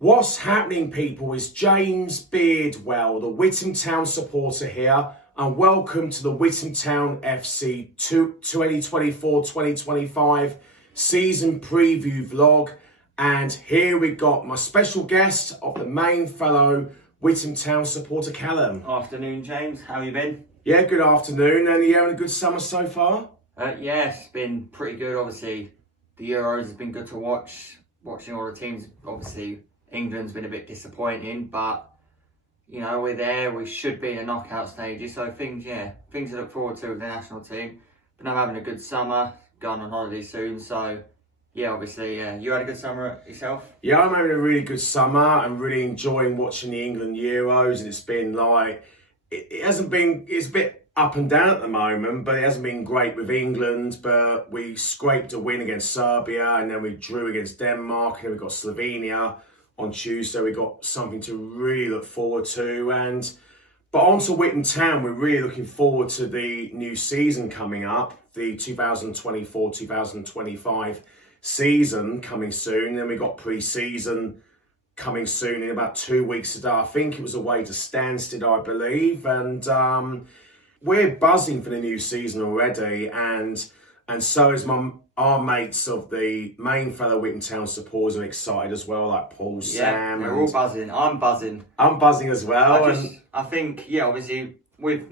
What's happening, people? Is James Beardwell, the Witham Town supporter here, and welcome to the Witham Town FC 2024-2025 season preview vlog. And here we got my special guest of the main fellow Witham Town supporter, Callum. Afternoon, James. How you been? Yeah, good afternoon. And you having a good summer so far? Yeah, it's been pretty good. Obviously, the Euros has been good to watch. Watching all the teams, obviously, England's been a bit disappointing, but you know, we're there. We should be in the knockout stages, so things to look forward to with the national team. But I'm having a good summer, going on holiday soon, so yeah, obviously, you had a good summer yourself? Yeah, I'm having a really good summer. I'm really enjoying watching the England Euros, and it's been like, it's a bit up and down at the moment, but it hasn't been great with England. But we scraped a win against Serbia, and then we drew against Denmark, and then we got Slovenia on Tuesday. We got something to really look forward to. But on to Witham Town, we're really looking forward to the new season coming up, the 2024-2025 season coming soon. Then we got pre-season coming soon in about 2 weeks today. I think it was away to Stansted, I believe. And we're buzzing for the new season already. And so is our mates of the main fellow Witham Town supporters are excited as well, like Paul, Sam. They're all buzzing. I'm buzzing. I'm buzzing as well. I think, obviously, we've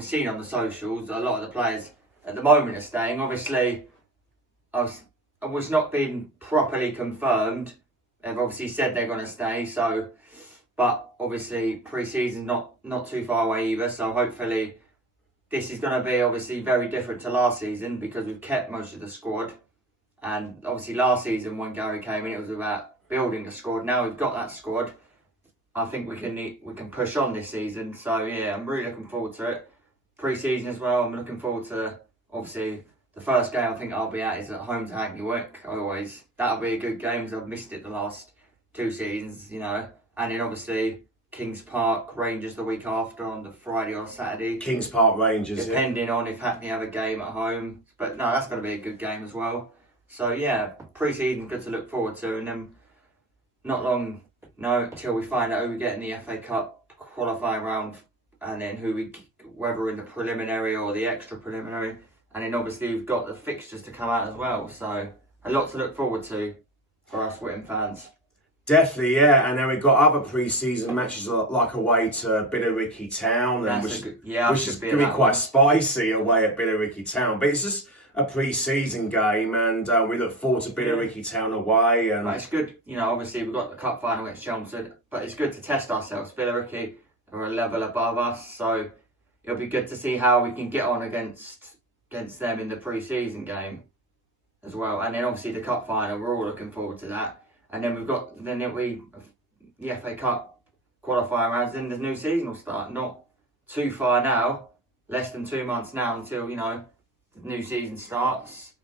seen on the socials, a lot of the players at the moment are staying. Obviously, I was not being properly confirmed. They've obviously said they're going to stay, but obviously pre-season's not too far away either, so hopefully this is going to be obviously very different to last season because we've kept most of the squad. And obviously last season when Gary came in, it was about building the squad. Now we've got that squad. I think we can push on this season. So yeah, I'm really looking forward to it. Pre-season as well, I'm looking forward to, obviously, the first game I think I'll be at is at home to Hackney Wick. That'll be a good game because I've missed it the last 2 seasons, And then obviously Kings Park Rangers the week after on the Friday or Saturday. Kings Park Rangers, depending on if Hackney have a game at home. But no, that's going to be a good game as well. So yeah, pre-season good to look forward to, and then not long till we find out who we get in the FA Cup qualifying round, and then whether in the preliminary or the extra preliminary. And then obviously we've got the fixtures to come out as well. So a lot to look forward to for us Witham fans. Definitely, yeah. And then we've got other pre-season matches like away to Billericay Town, which is going to be quite spicy away at Billericay Town. But it's just a pre-season game, and we look forward to Billericay Town away. And it's good, obviously we've got the cup final against Chelmsford, but it's good to test ourselves. Billericay are a level above us, so it'll be good to see how we can get on against them in the pre-season game as well. And then obviously the cup final, we're all looking forward to that. And then we've got the FA Cup qualifier rounds, then the new season will start. Not too far now, less than 2 months now until, the new season starts.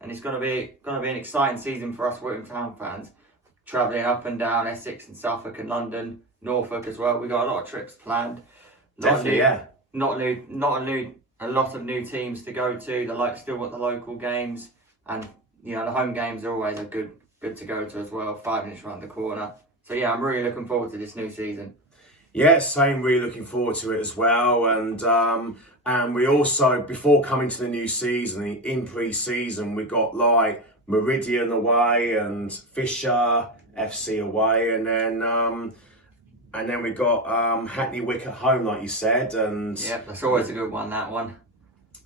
And it's gonna be an exciting season for us Witham Town fans. Travelling up and down Essex and Suffolk and London, Norfolk as well. We've got a lot of trips planned. Definitely, yeah. A lot of new teams to go to. Still got the local games, and the home games are always good to go to as well. 5 minutes around the corner. So yeah, I'm really looking forward to this new season. Yeah, same. Really looking forward to it as well. And we also, before coming to the new season, in pre-season, we got like Meridian away and Fisher FC away, and then we got Hackney Wick at home, like you said. And yeah, that's always a good one, that one.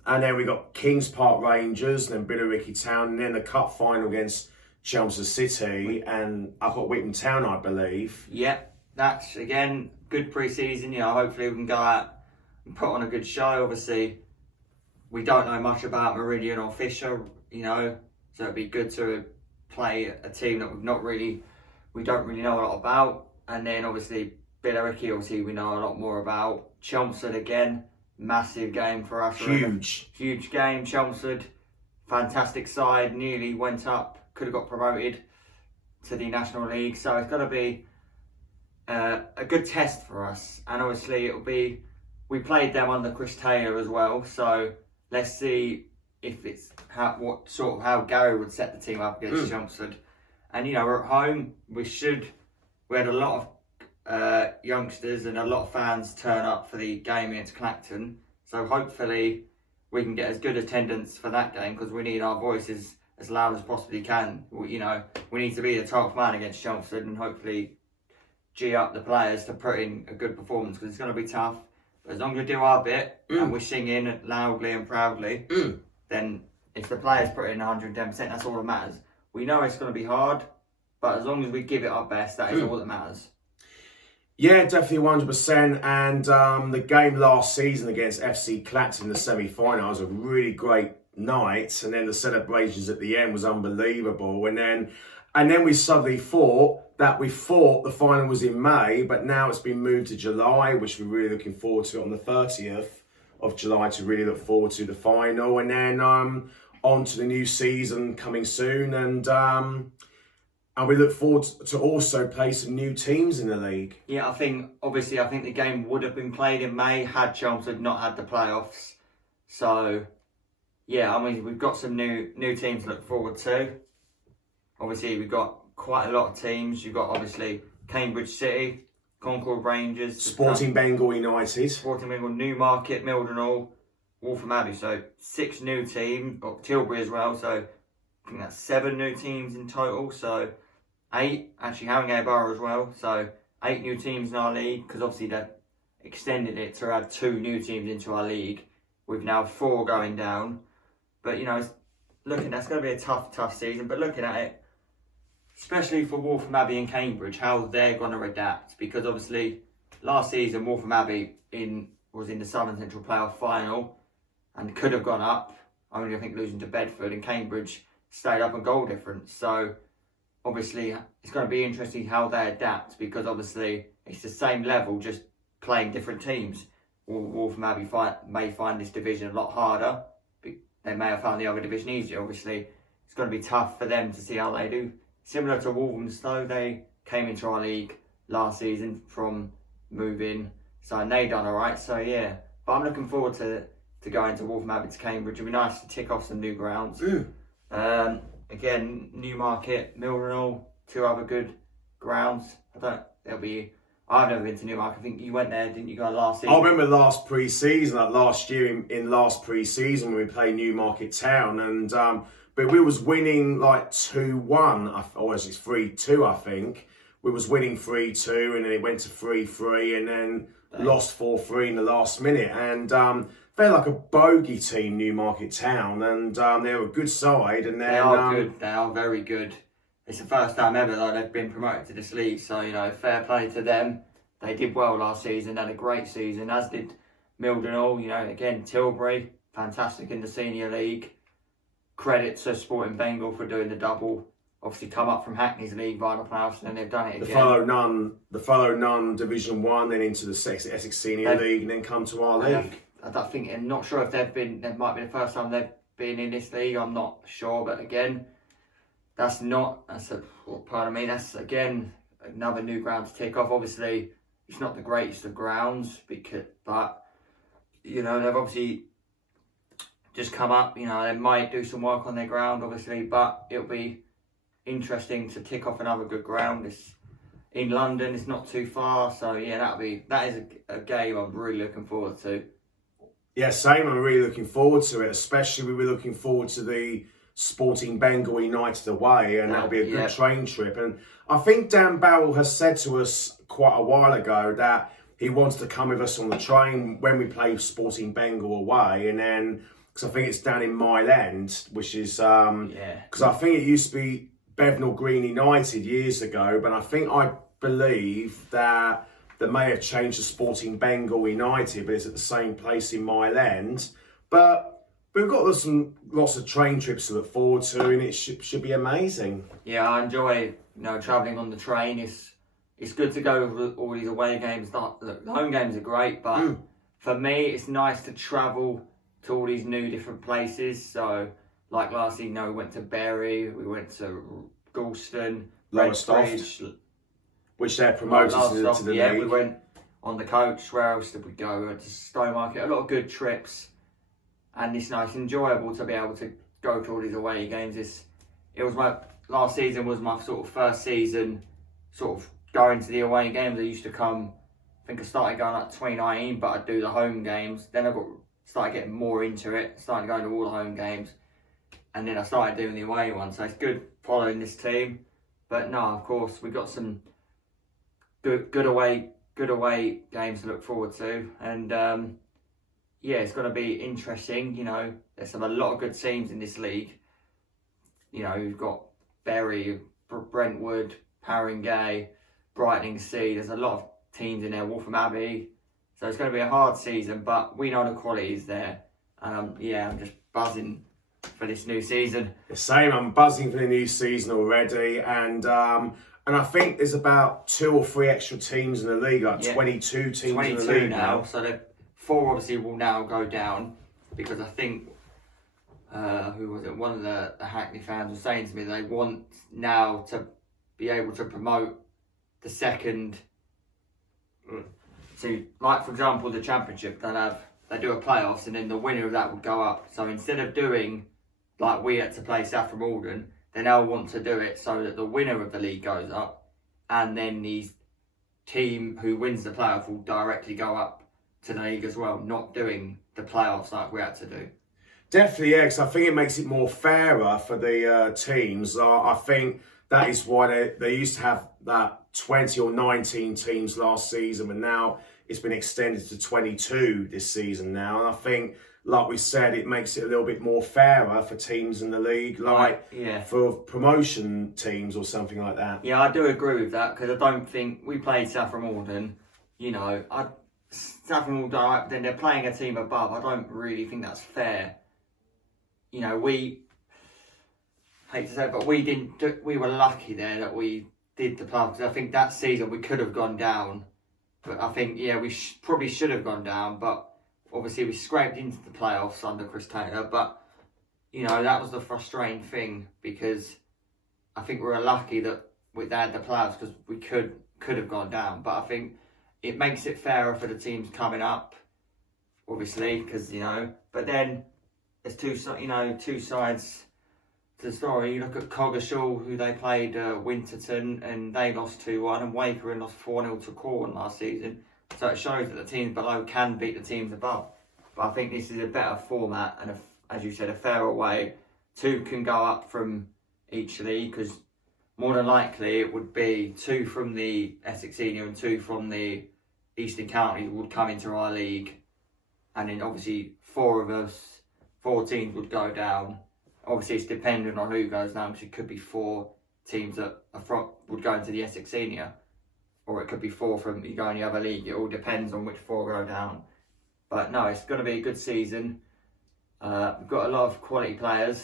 And then we got Kings Park Rangers, then Billericay Town, and then the cup final against Chelmsford City, and I've got Witham Town, I believe. Yep, that's again good pre-season. Hopefully we can go out and put on a good show. Obviously, we don't know much about Meridian or Fisher, so it'd be good to play a team that we don't really know a lot about. And then obviously Billericay, we know a lot more about. Chelmsford again, massive game for us. Huge game. Chelmsford, fantastic side, nearly went up. Could have got promoted to the National League, so it's going to be a good test for us. And obviously we played them under Chris Taylor as well, so let's see if it's how Gary would set the team up against Chelmsford. And we're at home, we should we had a lot of youngsters and a lot of fans turn up for the game against Clacton. So hopefully we can get as good attendance for that game, because we need our voices as loud as possibly can. We need to be the 12th man against Chelmsford, and hopefully G up the players to put in a good performance, because it's going to be tough. But as long as we do our bit and we sing in loudly and proudly, then if the players put in 110%, that's all that matters. We know it's going to be hard, but as long as we give it our best, that is all that matters. Yeah, definitely 100%. And the game last season against FC Clacton in the semi-final was a really great night, and then the celebrations at the end was unbelievable. And then we suddenly thought the final was in May, but now it's been moved to July, which we're really looking forward to on the 30th of July to really look forward to the final, and then on to the new season coming soon, and we look forward to also play some new teams in the league. Yeah, I think the game would have been played in May had Chelmsford not had the playoffs. So yeah, I mean, we've got some new teams to look forward to. Obviously, we've got quite a lot of teams. You've got obviously Cambridge City, Concord Rangers, Sporting Bengal United, Sporting Bengal, Newmarket, Mildenhall, Waltham Abbey. So 6 new teams, Tilbury as well. So I think that's 7 new teams in total. So 8, actually Haringey Borough as well. So 8 new teams in our league, because obviously they've extended it to add 2 new teams into our league. We've now 4 going down. But that's going to be a tough season. But looking at it, especially for Waltham Abbey and Cambridge, how they're going to adapt, because obviously last season Waltham Abbey was in the Southern Central Playoff final and could have gone up, only I think losing to Bedford, and Cambridge stayed up on goal difference. So obviously it's going to be interesting how they adapt, because obviously it's the same level, just playing different teams. Waltham Abbey may find this division a lot harder. They may have found the other division easier. Obviously it's going to be tough for them to see how they do. Similar to Walthamstow, they came into our league last season from moving, so they done alright. So yeah, but I'm looking forward to going to Waltham Abbey to Cambridge. It'd be nice to tick off some new grounds. Again, Newmarket, Mildenhall, 2 other good grounds. I've never been to Newmarket. I think you went there, didn't you, go last season? I remember last pre-season, like last year in last pre-season when we played Newmarket Town, and but we was winning like 2-1, or it's 3-2, I think. We was winning 3-2, and then it went to 3-3, and then lost 4-3 in the last minute. And they're like a bogey team, Newmarket Town, and they're a good side. And they are good. They are very good. It's the first time ever that they've been promoted to this league, so fair play to them. They did well last season, had a great season, as did Mildenhall. Again, Tilbury, fantastic in the senior league. Credit to Sporting Bengal for doing the double. Obviously, come up from Hackney's league via the playoffs, and then they've done it again. The Fellow None Division 1, then into the Essex Senior League, and then come to our league. I'm not sure if that might be the first time they've been in this league. I'm not sure, but again, that's again another new ground to tick off. Obviously, it's not the greatest of grounds, but they've obviously just come up. They might do some work on their ground, obviously, but it'll be interesting to tick off another good ground. It's in London, it's not too far, so yeah, that is a game I'm really looking forward to. Yeah, same. I'm really looking forward to it. Especially we were looking forward to the Sporting Bengal United away, and that'll be a good train trip. And I think Dan Barrell has said to us quite a while ago that he wants to come with us on the train when we play Sporting Bengal away, and then because I think it's down in Mile End, which is because I think it used to be Bethnal Green United years ago, but I believe that they may have changed to Sporting Bengal United, but it's at the same place in Mile End. But we've got lots of train trips to look forward to, and it should be amazing. Yeah, I enjoy travelling on the train. It's good to go with all these away games. The home games are great, but for me, it's nice to travel to all these new different places. So, like last season, we went to Bury, we went to Galston, Lowestoft, which they're promoted to the league. We went on the coach. Where else did we go? We went to Stowmarket. A lot of good trips, and it's nice, enjoyable to be able to go to all these away games. Last season was my sort of first season, sort of going to the away games. I used to come, I think I started going like 2019, but I'd do the home games. Then I started getting more into it, started going to all the home games. And then I started doing the away ones. So it's good following this team. But no, of course, we've got some good away games to look forward to. And yeah, it's going to be interesting. You know, there's a lot of good teams in this league. You know, you've got Bury, Brentwood, Haringey, Brightening Sea. There's a lot of teams in there, Witham Abbey. So it's going to be a hard season, but we know the quality is there. Yeah, I'm just buzzing for this new season. The same, I'm buzzing for the new season already, and I think there's about 2 or 3 extra teams in the league, like 22 teams 22 in the league now. So the 4 obviously will now go down because I think who was it? One of the Hackney fans was saying to me they want now to be able to promote the second. So, like for example, the Championship, they do a playoffs, and then the winner of that would go up. So instead of doing like we had to play Saffron Walden, they now want to do it so that the winner of the league goes up, and then the team who wins the playoff will directly go up to the league as well, not doing the playoffs like we had to do. Definitely, yeah, because I think it makes it more fairer for the teams. I think that is why they used to have that 20 or 19 teams last season, but now it's been extended to 22 this season now. And I think, like we said, it makes it a little bit more fairer for teams in the league, for promotion teams or something like that. Yeah, I do agree with that, because I don't think we played Saffron Walden. You know, Saffron Walden, then they're playing a team above. I don't really think that's fair. You know, hate to say it, but we were lucky there that we did the playoffs, because I think that season we could have gone down. But I think, yeah, we probably should have gone down, but obviously we scraped into the playoffs under Chris Taylor. But, you know, that was the frustrating thing, because I think we were lucky that they had the playoffs, because we could have gone down. But I think it makes it fairer for the teams coming up, obviously, because, you know, but then there's two sides to the story. You look at Coggeshall, who they played Winterton, and they lost 2-1, and Wakeren lost 4-0 to Corwin last season. So it shows that the teams below can beat the teams above. But I think this is a better format, and as you said, a fairer way. 2 can go up from each league, because more than likely it would be 2 from the Essex Senior and 2 from the Eastern Counties would come into our league, and then obviously 4 teams would go down. Obviously, it's dependent on who goes down, because it could be 4 teams that would go into the Essex Senior, or it could be 4 from you go in the other league. It all depends on which 4 go down. But no, it's going to be a good season. We've got a lot of quality players.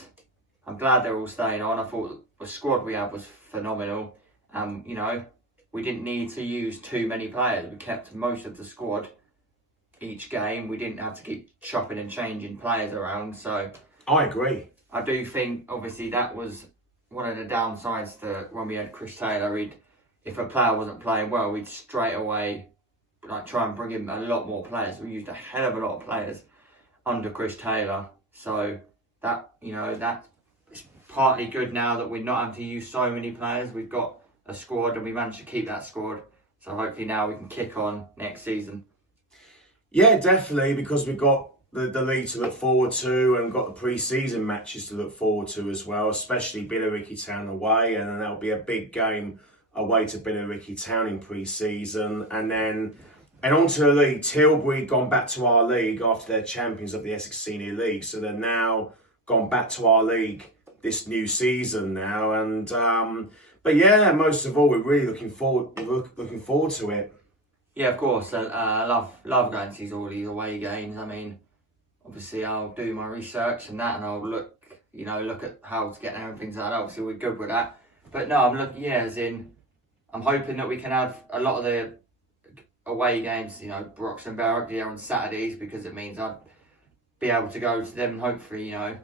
I'm glad they're all staying on. I thought the squad we had was phenomenal. You know, we didn't need to use too many players. We kept most of the squad each game. We didn't have to keep chopping and changing players around. So I agree. I do think, obviously, that was one of the downsides to when we had Chris Taylor. If a player wasn't playing well, we'd straight away try and bring in a lot more players. We used a hell of a lot of players under Chris Taylor. So that, you know, that's partly good now that we're not having to use so many players. We've got a squad, and we managed to keep that squad. So hopefully now we can kick on next season. Yeah, definitely, because we've got the league to look forward to, and got the pre-season matches to look forward to as well, especially Billericay Town away, and then that'll be a big game away to Billericay Town in pre-season, and on to the league. Tilbury gone back to our league after they're champions of the Essex Senior League, so they're now gone back to our league this new season now, and but yeah, most of all, we're really looking forward to it. Yeah, of course. I love going to all these away games. I mean, obviously, I'll do my research and that, and I'll look at how to get there and things like that. Obviously, we're good with that. But no, I'm looking, I'm hoping that we can have a lot of the away games, you know, Broxton Barrack there on Saturdays, because it means I'd be able to go to them, and hopefully, you know,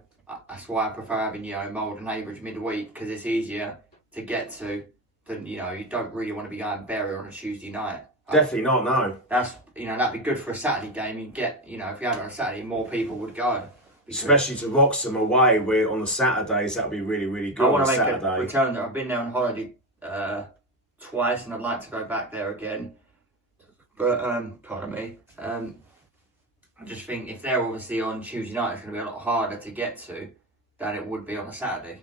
that's why I prefer having, you know, Mould and Haybridge midweek, because it's easier to get to than, you know, you don't really want to be going Bury on a Tuesday night. Definitely not, no. That's, you know, that'd be good for a Saturday game. You get, you know, if you had it on a Saturday, more people would go. Especially to Wroxham away, where on the Saturdays, that'd be really, really good. I want to make a return there. I've been there on holiday twice, and I'd like to go back there again. But pardon me. I just think if they're obviously on Tuesday night, it's going to be a lot harder to get to than it would be on a Saturday.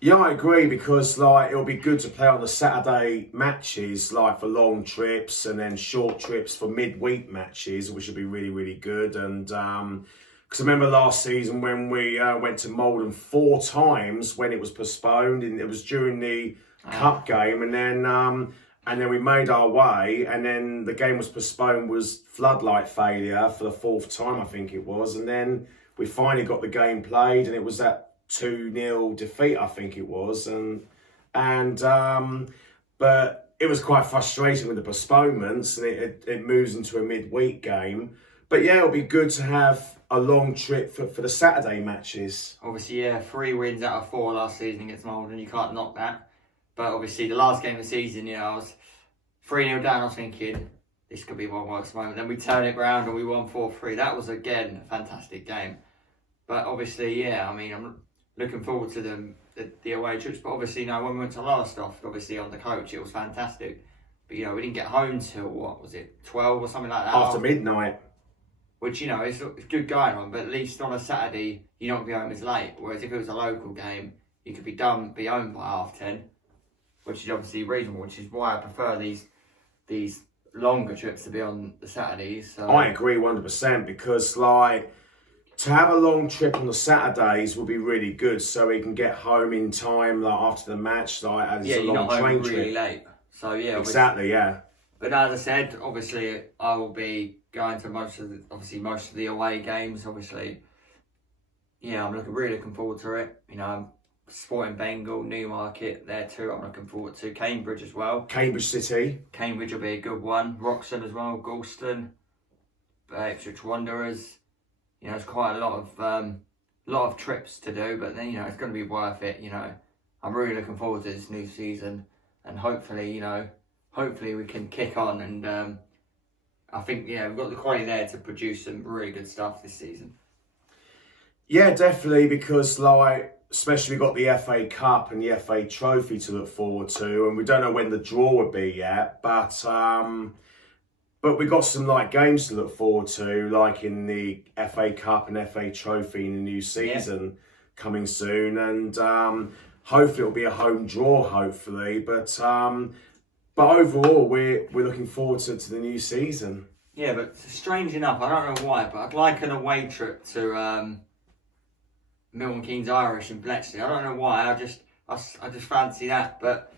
Yeah, I agree, because like it'll be good to play on the Saturday matches, like for long trips, and then short trips for midweek matches, which would be really, really good. And because I remember last season when we went to Malden 4 times when it was postponed, and it was during the cup game, and then we made our way, and then the game was postponed, was floodlight failure for the 4th time, I think it was, and then we finally got the game played, and it was that 2-0 defeat, I think it was, but it was quite frustrating with the postponements, and it moves into a midweek game. But yeah, it'll be good to have a long trip for the Saturday matches. Obviously, yeah, 3 wins out of 4 last season against Malden, you can't knock that. But obviously, the last game of the season, I was 3-0 down. I was thinking, this could be my worst moment. Then we turned it round and we won 4-3. That was, again, a fantastic game. But obviously, I'm looking forward to the away trips. But obviously, when we went to Lowestoft, obviously on the coach, it was fantastic. But, we didn't get home till, 12 or something like that? After midnight. Which, it's good going on. But at least on a Saturday, you're not going to be home as late. Whereas if it was a local game, you could be home by 10:30. Which is obviously reasonable, which is why I prefer these longer trips to be on the Saturdays. So. I agree 100%, because to have a long trip on the Saturdays would be really good, so we can get home in time after the match, as a long train trip. Really late. So yeah, exactly, yeah. But as I said, obviously I will be going to most of the away games. Obviously, I'm really looking forward to it. Sporting Bengal, Newmarket, there too, I'm looking forward to. Cambridge as well. Cambridge City. Cambridge will be a good one. Wroxham as well, Galston, Ipswich Wanderers. It's quite a lot of trips to do, but then, it's going to be worth it. I'm really looking forward to this new season, and hopefully we can kick on, and I think, we've got the quality there to produce some really good stuff this season. Yeah, definitely, because especially we've got the FA Cup and the FA Trophy to look forward to, and we don't know when the draw would be yet, but we've got some games to look forward to, like in the FA Cup and FA Trophy in the new season coming soon, and hopefully it'll be a home draw, hopefully, but overall we're looking forward to the new season. Yeah, but strange enough, I don't know why, but I'd like an away trip to Milton Keynes Irish in Bletchley. I don't know why. I just fancy that. But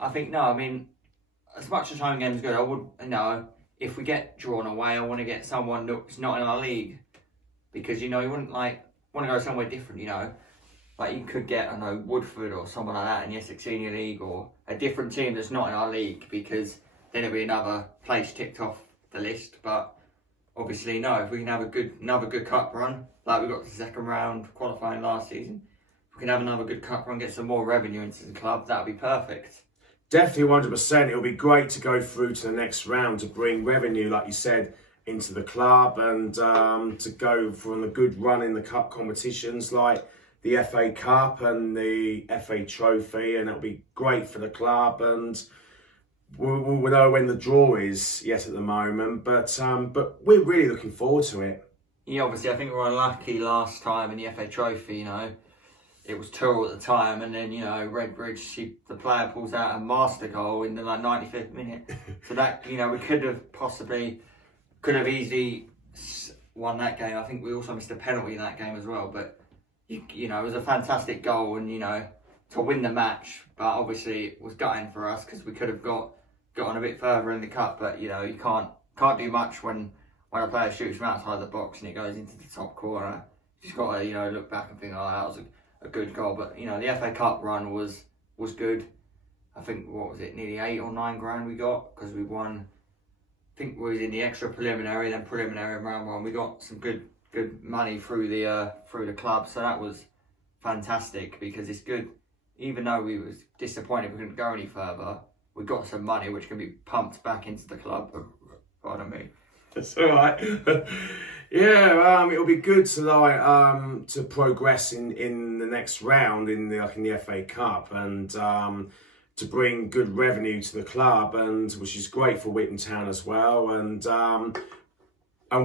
I think as much as home game's good, I would if we get drawn away, I want to get someone that's not in our league, because you wouldn't want to go somewhere different. You could get Woodford or someone like that in the Essex Senior League, or a different team that's not in our league, because then it'll be another place ticked off the list. But obviously, if we can have another good cup run, like we got the second round qualifying last season, if we can have another good cup run, get some more revenue into the club, that would be perfect. Definitely 100%. It'll be great to go through to the next round to bring revenue, like you said, into the club, and to go from a good run in the cup competitions like the FA Cup and the FA Trophy, and it'll be great for the club. And we'll know when the draw is yet at the moment, but we're really looking forward to it. Yeah, obviously I think we were unlucky last time in the FA Trophy. It was 2 at the time, and then Redbridge, the player pulls out a master goal in the 95th minute. So that we could have easily won that game. I think we also missed a penalty in that game as well. But it was a fantastic goal, and to win the match. But obviously it was gutting for us, because we could have got on a bit further in the cup. But you can't do much when a player shoots from outside the box and it goes into the top corner. You just got to look back and think, oh, that was a good goal. But the FA Cup run was good. I think, what was it, nearly 8 or 9 grand we got, because we won. I think we was in the extra preliminary, then preliminary and round 1. We got some good money through the club, so that was fantastic, because it's good. Even though we was disappointed we couldn't go any further, we got some money which can be pumped back into the club. Pardon me. That's all right. It'll be good to progress in the next round in the FA Cup, and to bring good revenue to the club, and which is great for Witham Town as well. And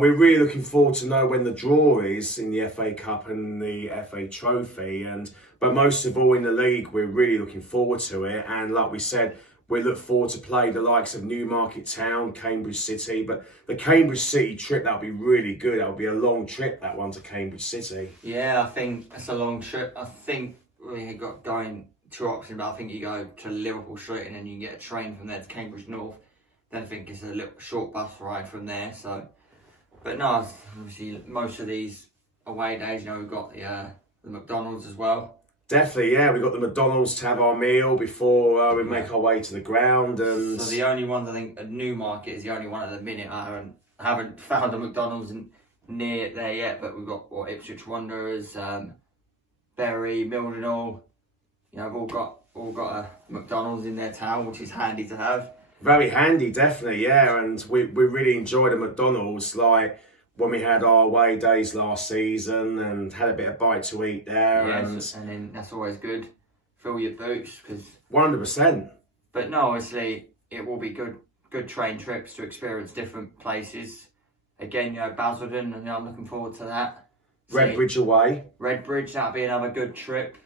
we're really looking forward to know when the draw is in the FA Cup and the FA Trophy. But most of all in the league, we're really looking forward to it. And like we said, we look forward to play the likes of Newmarket Town, Cambridge City. But the Cambridge City trip, that'll be really good. That'll be a long trip, that one, to Cambridge City. Yeah, I think it's a long trip. I think we got going two options, but I think you go to Liverpool straight and then you can get a train from there to Cambridge North. Then I think it's a little short bus ride from there. So, but no, obviously most of these away days, we've got the McDonald's as well. Definitely, yeah. We've got the McDonald's to have our meal before we make our way to the ground. And so the only ones, I think, at Newmarket is the only one at the minute. I haven't found a McDonald's near there yet, but we've got Ipswich Wanderers, Bury, Mildenhall. I've all got a McDonald's in their town, which is handy to have. Very handy, definitely, yeah. And we really enjoyed the McDonald's, like when we had our away days last season and had a bit of bite to eat there. Yes, and then that's always good. Fill your boots, because 100%. But no, obviously it will be good train trips to experience different places. Again, Basildon, and I'm looking forward to that. Redbridge away. Redbridge, that'll be another good trip.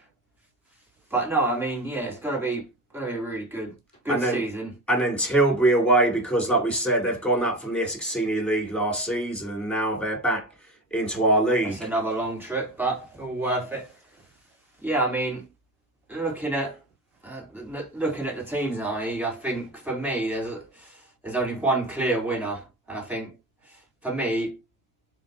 But no, I mean, yeah, it's gotta be a really good season. And then Tilbury away, because like we said, they've gone up from the Essex Senior League last season and now they're back into our league. It's another long trip, but all worth it. Yeah, I mean, looking at the teams in our league, I think for me there's only one clear winner, and I think for me,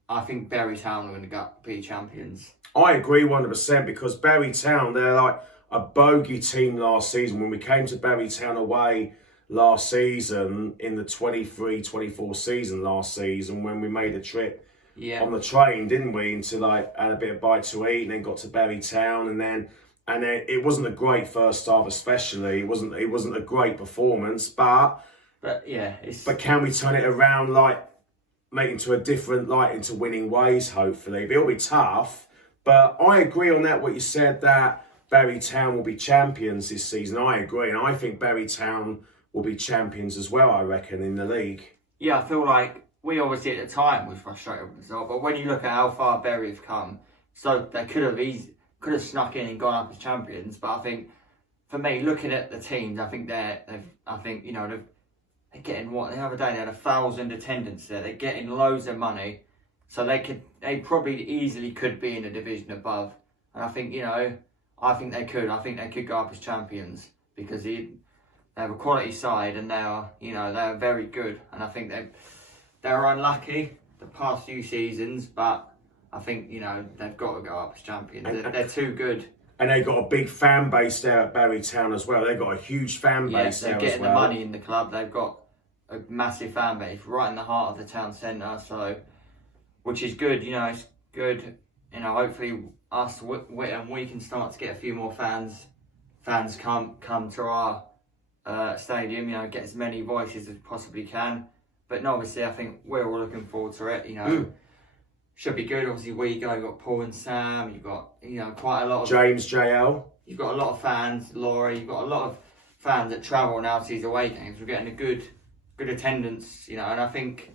I think Bury Town are going to be champions. I agree 100%, because Bury Town, they're like a bogey team last season. When we came to Bury Town away last season, in the 23-24 season last season, when we made a trip on the train, didn't we, into had a bit of bite to eat, and then got to Bury Town, and then it wasn't a great first half, especially. It wasn't a great performance, but yeah, but can we turn it around, make it into a different, into winning ways, hopefully. But it'll be tough. But I agree on that, what you said, that Bury Town will be champions this season. I agree. And I think Bury Town will be champions as well, I reckon, in the league. Yeah, I feel like we obviously at the time was frustrated with the result. But when you look at how far Bury have come, so they could have snuck in and gone up as champions. But I think, for me, looking at the teams, I think they're getting the other day they had 1,000 attendance there. They're getting loads of money, so they probably easily could be in a division above. And I think I think they could. I think they could go up as champions, because they have a quality side and they are very good. And I think they're unlucky the past few seasons, but I think they've got to go up as champions. They're too good. And they've got a big fan base there at Bury Town as well. They've got a huge fan base there as well. They're getting the money in the club. They've got a massive fan base right in the heart of the town centre, so which is good. It's good. Hopefully us Witham, we can start to get a few more fans come to our stadium. Get as many voices as possibly can. But no, obviously, I think we're all looking forward to it. Should be good. Obviously, you've got Paul and Sam. You've got quite a lot of James JL. You've got a lot of fans, Laura. You've got a lot of fans that travel now to these away games. We're getting a good attendance, and I think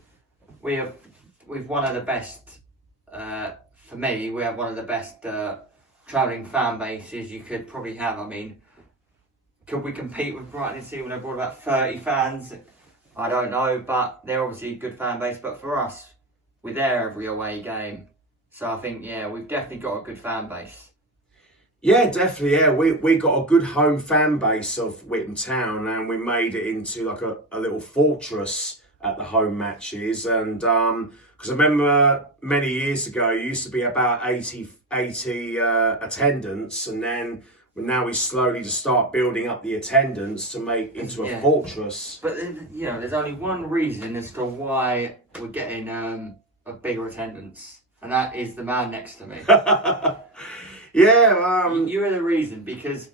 we've one of the best. For me, we have one of the best travelling fan bases you could probably have. I mean, could we compete with Brighton FC when they brought about 30 fans? I don't know, but they're obviously a good fan base. But for us, we're there every away game, so I think we've definitely got a good fan base. Yeah, definitely. Yeah, we got a good home fan base of Witham Town, and we made it into a little fortress at the home matches. And because I remember many years ago, it used to be about 80 attendance, and then now we slowly just start building up the attendance to make into a fortress. But there's only one reason as to why we're getting a bigger attendance, and that is the man next to me. Yeah, you are the reason, because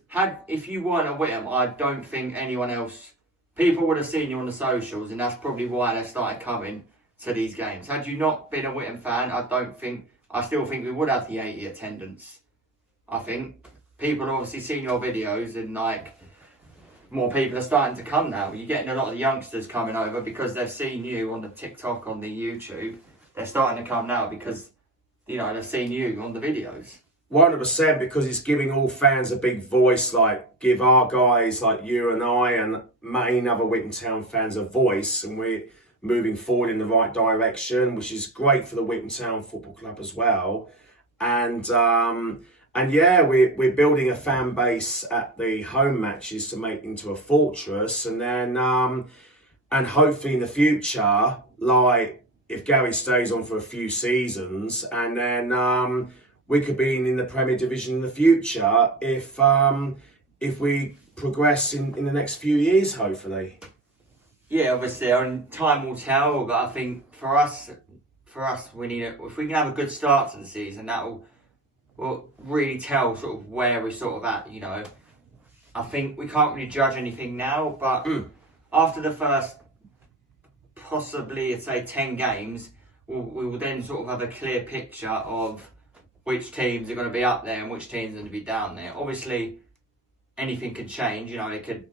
if you weren't at Witham, I don't think anyone else, people would have seen you on the socials, and that's probably why they started coming to these games. Had you not been a Witham fan, I still think we would have the 80 attendance. I think people have obviously seen your videos, and more people are starting to come now. You're getting a lot of the youngsters coming over because they've seen you on the TikTok, on the YouTube. They're starting to come now because, you know, they've seen you on the videos. 100%, because it's giving all fans a big voice, like give our guys like you and I and main other Witham Town fans a voice, and we're moving forward in the right direction, which is great for the Witham Town Football Club as well. And yeah, we're building a fan base at the home matches to make into a fortress, and then and hopefully in the future, like if Gary stays on for a few seasons, and then we could be in the Premier Division in the future if we progress in the next few years, hopefully. Yeah, obviously, time will tell. But I think for us, we need if we can have a good start to the season, that will really tell sort of where we're sort of at. You know, I think we can't really judge anything now, but after the first, possibly, I'd say 10 games, we will then sort of have a clear picture of which teams are going to be up there and which teams are going to be down there. Obviously, anything could change. You know, a team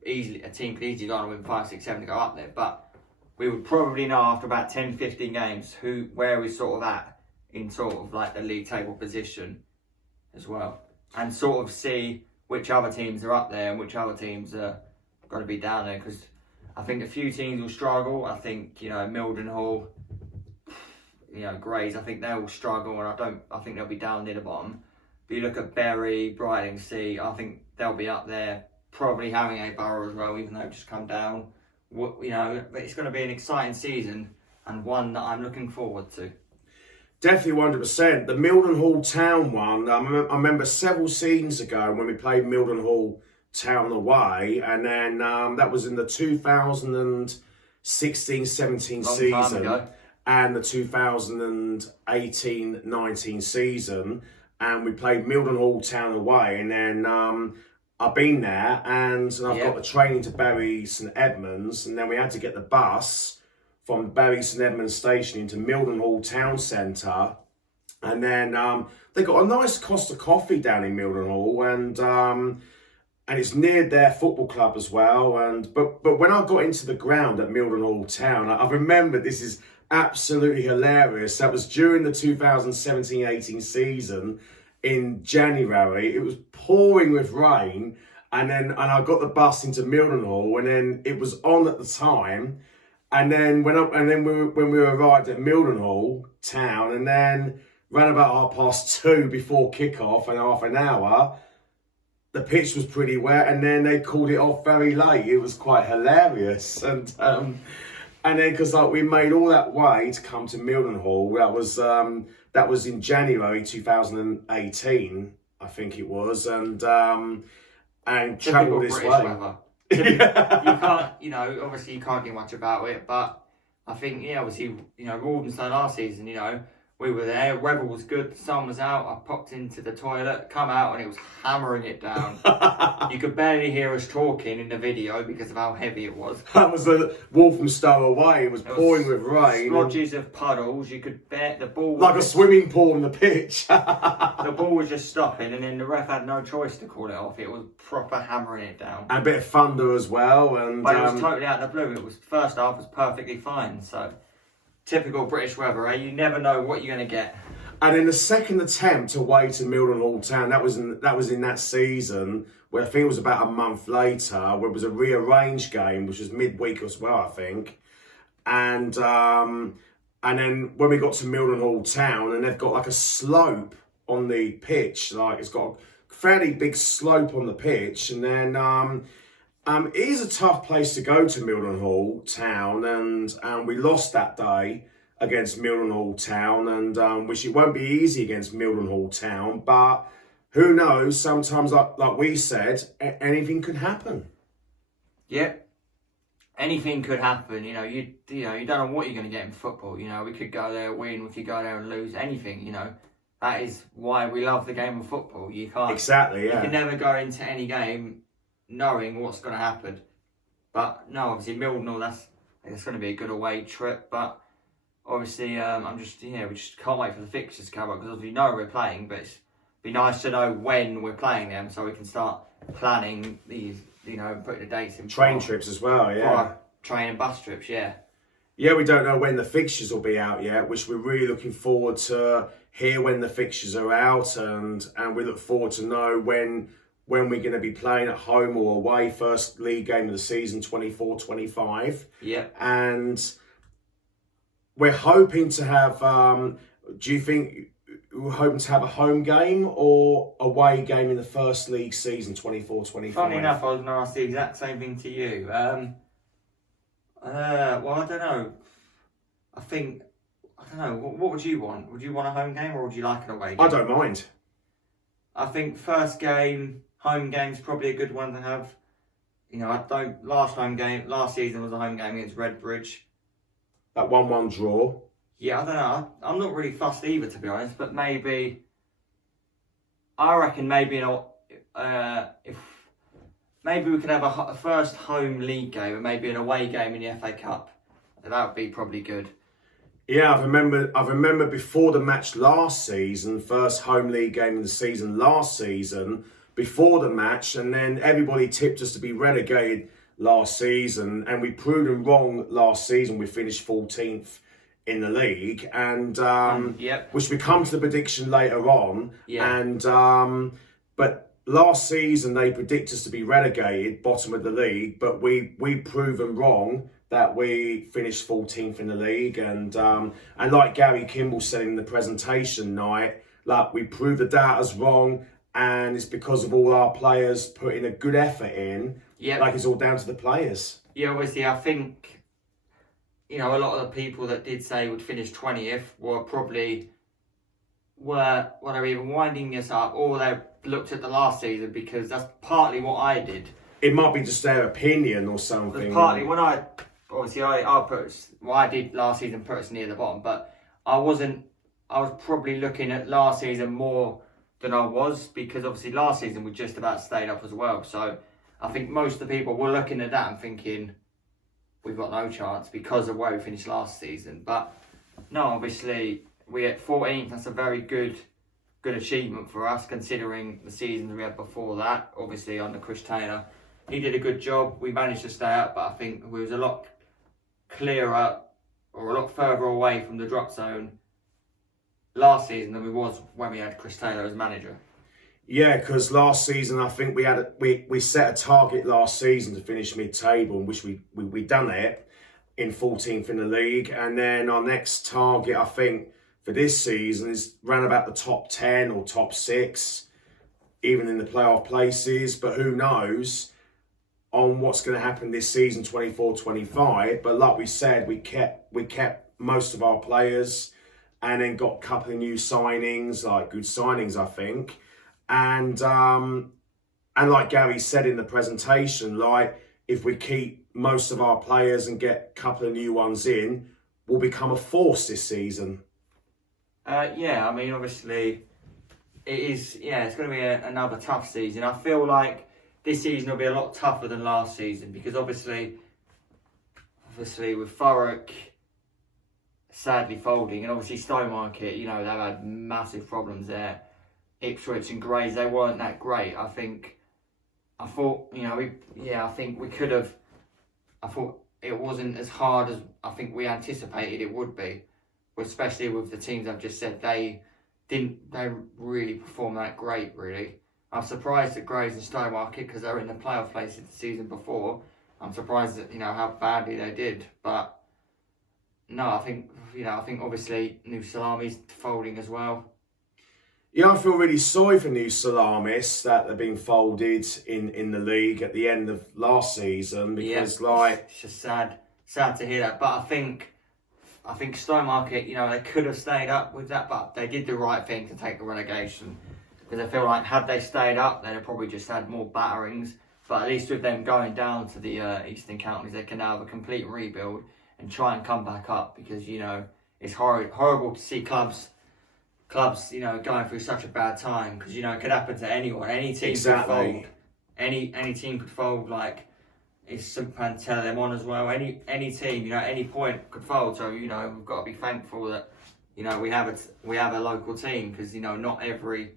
could easily go on and win 5, 6, 7 to go up there. But we would probably know after about 10, 15 games where we're sort of at in sort of like the league table position as well, and sort of see which other teams are up there and which other teams are going to be down there. Because I think a few teams will struggle. I think, you know, Mildenhall, you know, Grays, I think they'll struggle, and I think they'll be down near the bottom. But you look at Bury, Brightlingsea, I think they'll be up there, probably having a Borough as well, even though they've just come down. You know, but it's going to be an exciting season, and one that I'm looking forward to. Definitely 100%. The Mildenhall Town one, I remember several seasons ago when we played Mildenhall Town away, and then that was in the 2016-17 season and the 2018-19 season, and we played Mildenhall Town away, and then I've been there, and I've got the training to Bury St Edmunds, and then we had to get the bus from Bury St Edmunds station into Mildenhall Town Centre, and then they got a nice Costa coffee down in Mildenhall, and it's near their football club as well. But when I got into the ground at Mildenhall Town, I remember, this is absolutely hilarious. That was during the 2017-18 season in January. It was pouring with rain, and I got the bus into Mildenhall, and then it was on at the time. And then when we arrived at Mildenhall Town, and then ran about 2:30 before kick-off, and half an hour, the pitch was pretty wet, and then they called it off very late. It was quite hilarious, and then because we made all that way to come to Mildenhall, that was in January 2018, I think it was, and travelled this way. Weather. You can't, you know, obviously you can't do much about it, but I think, obviously, you know, Rawdonstone last season, you know, we were there, weather was good, the sun was out, I popped into the toilet, come out, and it was hammering it down. You could barely hear us talking in the video because of how heavy it was. That was a Walthamstow away, it was pouring with rain. Splodges of puddles, you could bet the ball... Like a swimming pool on the pitch. The ball was just stopping, and then the ref had no choice to call it off. It was proper hammering it down. And a bit of thunder as well. But it was totally out of the blue. It was, first half was perfectly fine, so... Typical British weather, eh? You never know what you're going to get. And in the second attempt away to Mildenhall Town, that was in that season, where I think it was about a month later, where it was a rearranged game, which was midweek as well, I think. And then when we got to Mildenhall Town, and they've got like a slope on the pitch, like it's got a fairly big slope on the pitch, and then it is a tough place to go to Mildenhall Town, and we lost that day against Mildenhall Town, and which it won't be easy against Mildenhall Town, but who knows, sometimes like we said, anything could happen. Yep. Anything could happen, you know, you don't know what you're going to get in football, you know, we could go there, win, we could go there and lose, anything, you know. That is why we love the game of football. You can't... Exactly, yeah. You can never go into any game knowing what's going to happen. But no, obviously Mildenhall, that's going to be a good away trip. But obviously, we just can't wait for the fixtures to come up, because we know we're playing, but it's be nice to know when we're playing them, so we can start planning these putting the dates in. Train trips as well, yeah. For train and bus trips, yeah. Yeah, we don't know when the fixtures will be out yet, which we're really looking forward to hear when the fixtures are out, and we look forward to know when we're going to be playing at home or away, first league game of the season, 24-25. Yeah. And we're hoping to have, do you think we're hoping to have a home game or away game in the first league season, 24-25? Funny enough, I was going to ask the exact same thing to you. Well, I don't know. I don't know. What would you want? Would you want a home game or would you like an away game? I don't mind. I think first game, home game's probably a good one to have. Last season was a home game against Redbridge. That 1-1 draw. Yeah, I don't know. I'm not really fussed either, to be honest. But I reckon maybe if maybe we could have a first home league game and maybe an away game in the FA Cup. That would be probably good. Yeah, I remember before the match last season, first home league game of the season last season, before the match, and then everybody tipped us to be relegated last season, and we proved them wrong last season. We finished 14th in the league, and yep. Which we come to the prediction later on. Yeah. And but last season they predict us to be relegated, bottom of the league, but we proved them wrong. That we finished 14th in the league, and like Gary Kimball said in the presentation night, like we proved the doubters wrong, and it's because of all our players putting a good effort in. Yeah, like it's all down to the players. Yeah, obviously, I think a lot of the people that did say would finish 20th were probably they're either winding us up or they looked at the last season, because that's partly what I did. It might be just their opinion or something. But partly when I put us, what I did last season put us near the bottom, but I was probably looking at last season more than I was, because obviously last season we just about stayed up as well. So I think most of the people were looking at that and thinking we've got no chance because of where we finished last season. But no, obviously we're at 14th. That's a very good achievement for us, considering the seasons we had before that. Obviously under Chris Taylor, he did a good job. We managed to stay up, but I think we was a lot clearer or a lot further away from the drop zone last season than we was when we had Chris Taylor as manager. Yeah, because last season I think we set a target last season to finish mid-table, in which we done it in 14th in the league, and then our next target I think for this season is round about the top 10 or top 6, even in the playoff places. But who knows on what's going to happen this season, 24-25. But like we said, we kept most of our players, and then got a couple of new signings, like good signings, I think. And like Gary said in the presentation, like if we keep most of our players and get a couple of new ones in, we'll become a force this season. Yeah, I mean, obviously, it is. Yeah, it's going to be another tough season. I feel like this season will be a lot tougher than last season, because obviously with Thurrock sadly folding, and obviously Stowmarket, they've had massive problems there. Ipswich and Grays, they weren't that great. I think we could have. I thought it wasn't as hard as I think we anticipated it would be, especially with the teams I've just said. They really perform that great, really. I'm surprised at Grays and Stowmarket, because they're in the playoff places the season before. I'm surprised at how badly they did, but no, I think obviously New Salami's folding as well. Yeah, I feel really sorry for New Salamis that they're being folded in the league at the end of last season, because it's just sad to hear that. But I think Stowmarket, they could have stayed up with that, but they did the right thing to take the relegation, because I feel like had they stayed up, they'd have probably just had more batterings. But at least with them going down to the Eastern Counties, they can now have a complete rebuild and try and come back up, because it's horrible to see clubs going through such a bad time, because it could happen to anyone. Any team could fold. Any team could fold. Like it's St Pantel, them on as well. Any team, any point could fold. So we've got to be thankful that we have a local team, because not every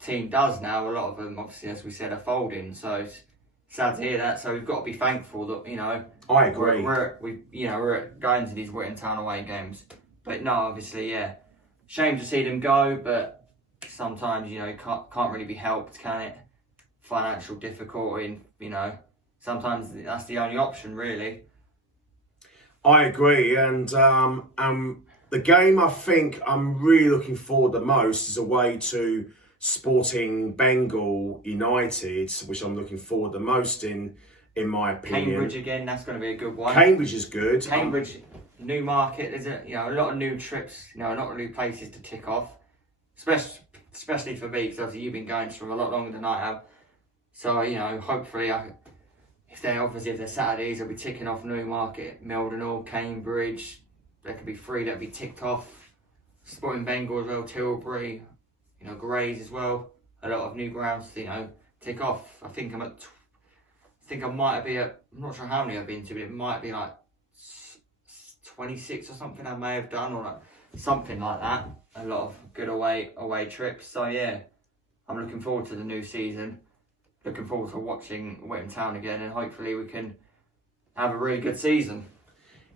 team does now, a lot of them, obviously, as we said, are folding. So it's sad to hear that. So we've got to be thankful that, you know, I agree. We're going to these Witham Town away games. But no, obviously, yeah, shame to see them go. But sometimes, you know, it can't really be helped, can it? Financial difficulty, you know, sometimes that's the only option, really. I agree, and the game I think I'm really looking forward the most is away to Sporting Bengal United, which I'm looking forward the most in my opinion. Cambridge again, that's going to be a good one. Cambridge is good. Cambridge, new market, there's a lot of new trips, you know, a lot of new places to tick off, especially for me, because obviously you've been going for a lot longer than I have. So, you know, hopefully, if they're Saturdays, I'll be ticking off Newmarket, Mildenhall, Cambridge. There could be 3 that'll be ticked off. Sporting Bengal as well, Tilbury, you know, Grays as well. A lot of new grounds to, you know, tick off. I think I might be at, I'm not sure how many I've been to, but it might be like 26 or something I may have done, or like something like that. A lot of good away trips. So yeah, I'm looking forward to the new season. Looking forward to watching Witham Town again, and hopefully we can have a really good season.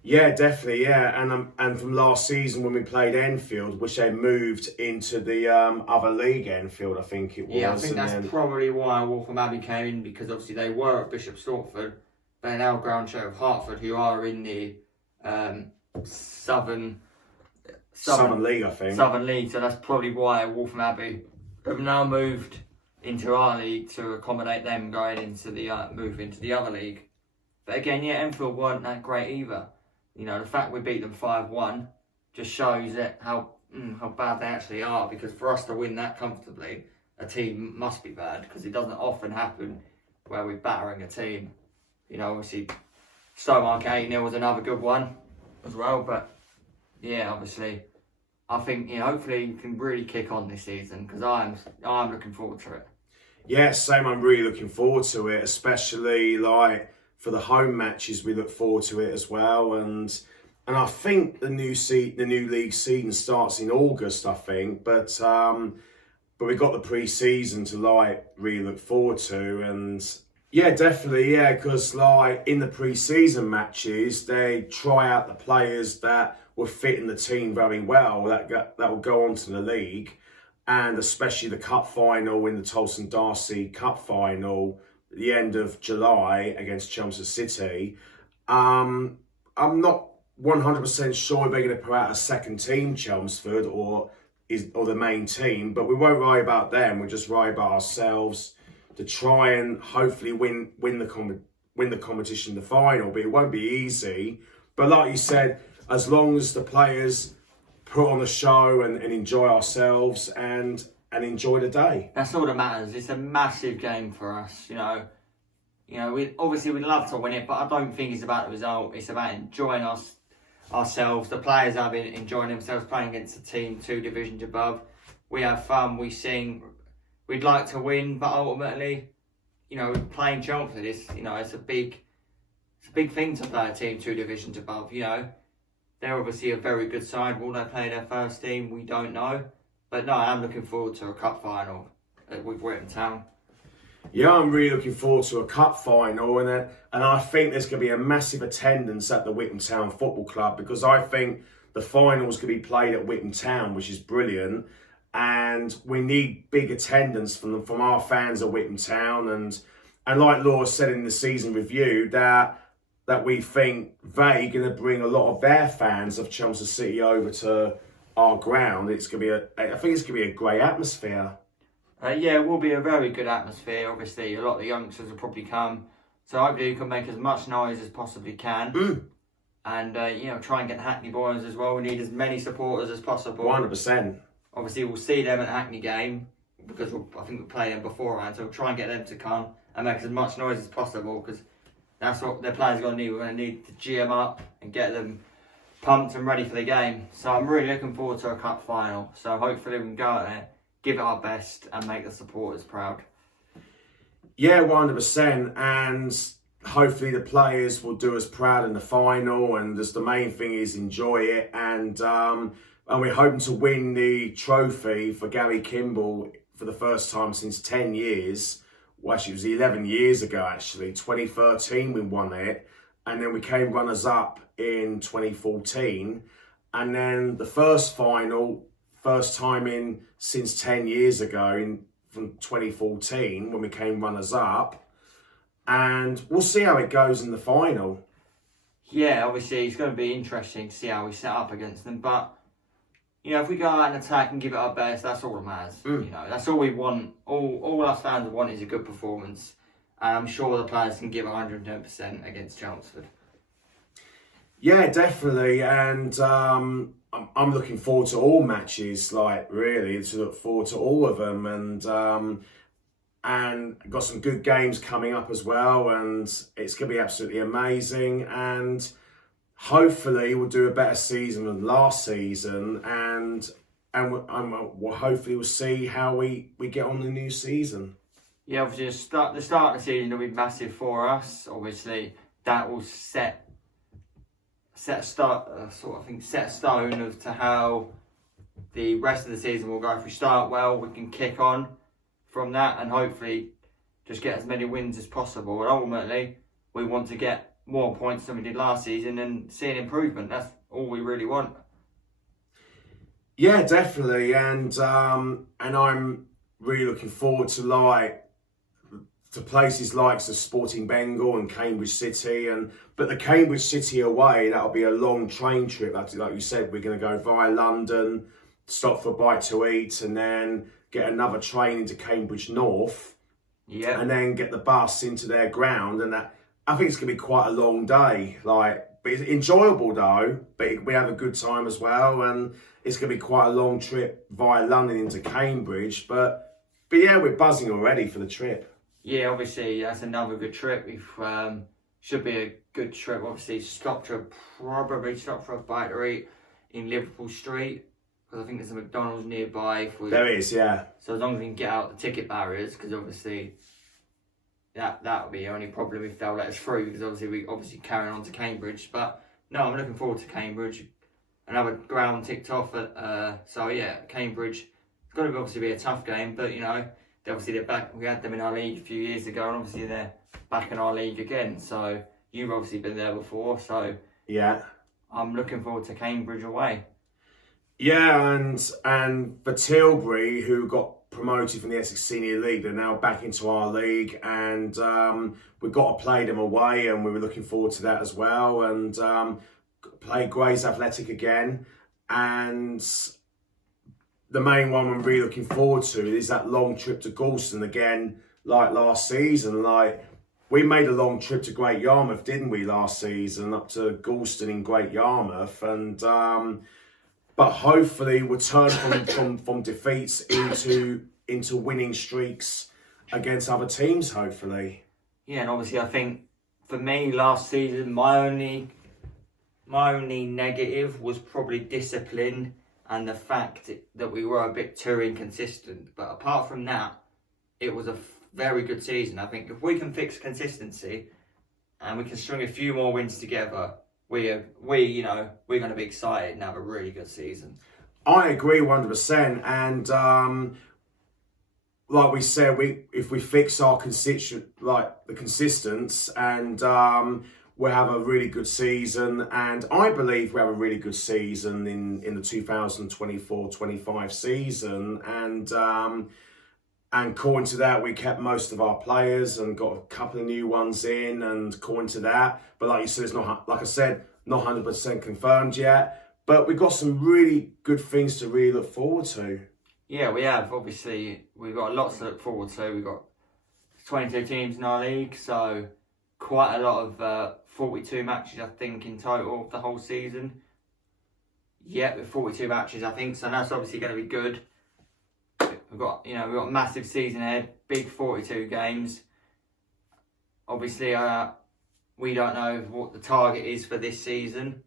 Yeah, definitely, yeah. And from last season when we played Enfield, which they moved into the other league, Enfield, I think it was. Yeah, I think that's probably why Witham Abbey came in, because obviously they were at Bishop Stortford. They're now ground share of Hertford, who are in the Southern League, I think. Southern League, so that's probably why Witham Abbey have now moved into our league to accommodate them going into the move into the other league. But again, yeah, Enfield weren't that great either. You know, the fact we beat them 5-1 just shows that how bad they actually are, because for us to win that comfortably, a team must be bad, because it doesn't often happen where we're battering a team. You know, obviously Stonemark 8-0 was another good one as well, but yeah, obviously I think, you know, hopefully you can really kick on this season, because I'm looking forward to it. Yeah, same. I'm really looking forward to it, especially like for the home matches. We look forward to it as well, and I think the new league season starts in August, I think. But we got the pre-season to like really look forward to, and yeah, definitely, yeah, because like in the pre-season matches they try out the players that will fit in the team very well that will go on to the league. And especially the cup final in the Tolson Darcy Cup final at the end of July against Chelmsford City. I'm not 100% sure they're going to put out a second team, Chelmsford, or the main team, but we won't worry about them. We'll just worry about ourselves to try and hopefully win the competition, the final. But it won't be easy. But like you said, as long as the players put on a show and enjoy ourselves and enjoy the day. That's all that matters. It's a massive game for us, you know. We'd love to win it, but I don't think it's about the result. It's about enjoying ourselves. The players have been enjoying themselves playing against a team 2 divisions above. We have fun, we sing. We'd like to win, but ultimately, you know, playing Chelmsford is, you know, it's a big thing to play a team 2 divisions above, you know. They're obviously a very good side. Will they play their first team? We don't know. But no, I am looking forward to a cup final with Witham Town. Yeah, I'm really looking forward to a cup final, and I think there's going to be a massive attendance at the Witham Town Football Club, because I think the finals going to be played at Witham Town, which is brilliant, and we need big attendance from our fans at Witham Town, and like Laura said in the season review, that we think they're going to bring a lot of their fans of Chelmsford City over to our ground. I think it's going to be a great atmosphere. Yeah, it will be a very good atmosphere. Obviously, a lot of the youngsters will probably come, so hopefully you can make as much noise as possibly can. And you know, try and get the Hackney boys as well. We need as many supporters as possible. 100%. Obviously, we'll see them at the Hackney game, because I think we'll play them beforehand. So we'll try and get them to come and make as much noise as possible, because that's what their players are going to need. We're going to need to G them up and get them pumped and ready for the game. So I'm really looking forward to a cup final. So hopefully we can go out there, give it our best, and make the supporters proud. Yeah, 100%. And hopefully the players will do us proud in the final. And just the main thing is enjoy it. And we're hoping to win the trophy for Gary Kimball for the first time since 10 years. Well, actually, it was 11 years ago, actually. 2013, we won it. And then we came runners-up in 2014. And then the first final, first time in since 10 years ago, from 2014, when we came runners-up. And we'll see how it goes in the final. Yeah, obviously it's going to be interesting to see how we set up against them. But, you know, if we go out and attack and give it our best, that's all that matters. You know, that's all we want. All us fans want is a good performance. And I'm sure the players can give 110% against Chelmsford. Yeah, definitely. And I'm looking forward to all matches, like, really, to look forward to all of them. And got some good games coming up as well, and it's going to be absolutely amazing. And hopefully we'll do a better season than last season, and we'll hopefully we'll see how we get on the new season. Yeah, obviously the start of the season will be massive for us. Obviously that will set a stone as to how the rest of the season will go. If we start well, we can kick on from that and hopefully just get as many wins as possible. And ultimately, we want to get more points than we did last season and see an improvement. That's all we really want. Yeah, definitely. And I'm really looking forward to places like the Sporting Bengal and Cambridge City. But the Cambridge City away, that'll be a long train trip. Like you said, we're going to go via London, stop for a bite to eat, and then get another train into Cambridge North, and then get the bus into their ground. And that, I think it's going to be quite a long day. But it's enjoyable though. But we have a good time as well, and it's going to be quite a long trip via London into Cambridge. But yeah, we're buzzing already for the trip. Yeah, obviously that's another good trip. Should be a good trip. Obviously, probably stop for a bite to eat in Liverpool Street. Because I think there's a McDonald's nearby. There is, yeah. So as long as we can get out the ticket barriers, because obviously that would be the only problem if they'll let us through, because obviously we carrying on to Cambridge. But no, I'm looking forward to Cambridge. Another ground ticked off. So yeah, Cambridge. It's going to obviously be a tough game, but you know, they're back. We had them in our league a few years ago, and obviously they're back in our league again. So you've obviously been there before. So yeah, I'm looking forward to Cambridge away. Yeah, and for Tilbury, who got promoted from the Essex Senior League, they're now back into our league, and we've got to play them away, and we were looking forward to that as well. And play Grays Athletic again, and the main one I'm really looking forward to is that long trip to Galston again, like last season. We made a long trip to Great Yarmouth, didn't we, last season, up to Galston in Great Yarmouth, and but hopefully we'll turn from defeats into winning streaks against other teams, hopefully. Yeah, and obviously I think for me last season, my only negative was probably discipline and the fact that we were a bit too inconsistent. But apart from that, it was a very good season. I think if we can fix consistency and we can string a few more wins together, we're going to be excited and have a really good season. I agree 100%. And like we said, if we fix our the consistence, and we'll have a really good season. And I believe we have a really good season in the 2024-25 season. And according to that, we kept most of our players and got a couple of new ones in. And according to that, but like you said, it's not, like I said, not 100% confirmed yet. But we've got some really good things to really look forward to. Yeah, we have. Obviously, we've got lots to look forward to. We've got 22 teams in our league, so quite a lot of 42 matches, I think, in total of the whole season. Yeah, with 42 matches, I think. So that's obviously going to be good. We've got a massive season ahead, big 42 games. Obviously, we don't know what the target is for this season.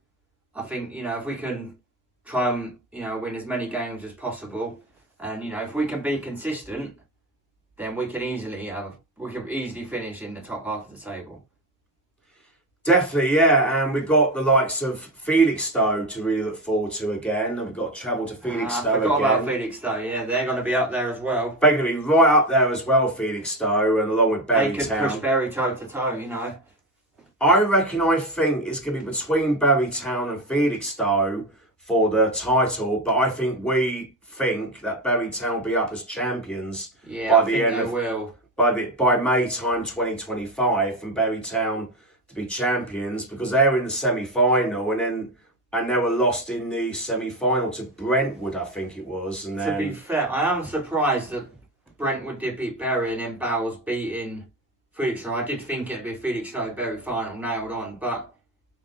I think, if we can try and, win as many games as possible, and, if we can be consistent, then we can easily finish in the top half of the table. Definitely, yeah, and we've got the likes of Felixstowe to really look forward to again, and we've got to travel to Felixstowe I forgot again. about Felixstowe, yeah, they're going to be up there as well. They're going to be right up there as well, Felixstowe, and along with Berry They could Town. push Berry toe to toe, you know. I think it's going to be between Berry Town and Felixstowe for the title, but we think that Berry Town will be up as champions by the end of will. by May time 2025, from Berry Town to be champions, because they're in the semi-final and they were lost in the semi-final to Brentwood, I think it was. And then, to be fair, I am surprised that Brentwood did beat Berry and then Bowles beating Felixstowe. I did think it'd be Felixstowe Berry final nailed on, but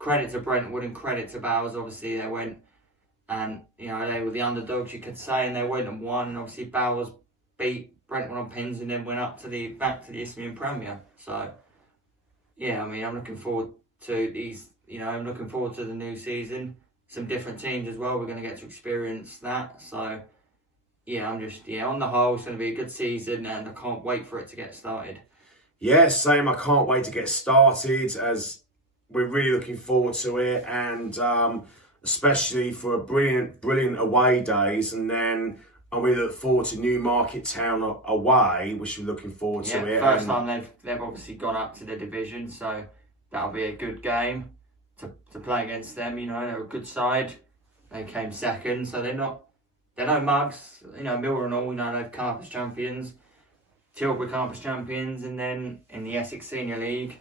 credit to Brentwood and credit to Bowles. Obviously, they went and they were the underdogs, you could say, and they went and won. And obviously, Bowles beat Brentwood on pins and then went up to back to the Isthmian Premier. So. Yeah, I mean, I'm looking forward to these, I'm looking forward to the new season. Some different teams as well, we're going to get to experience that. So, yeah, on the whole, it's going to be a good season and I can't wait for it to get started. Yeah, same, I can't wait to get started, as we're really looking forward to it, and especially for a brilliant away days, and we look forward to Newmarket Town away, which we're looking forward to it. First time they've obviously gone up to the division, so that'll be a good game to play against them. They're a good side. They came second, so they're no mugs. Milton and all, they've Carpus champions, Tilbury Carpus champions, and then in the Essex Senior League,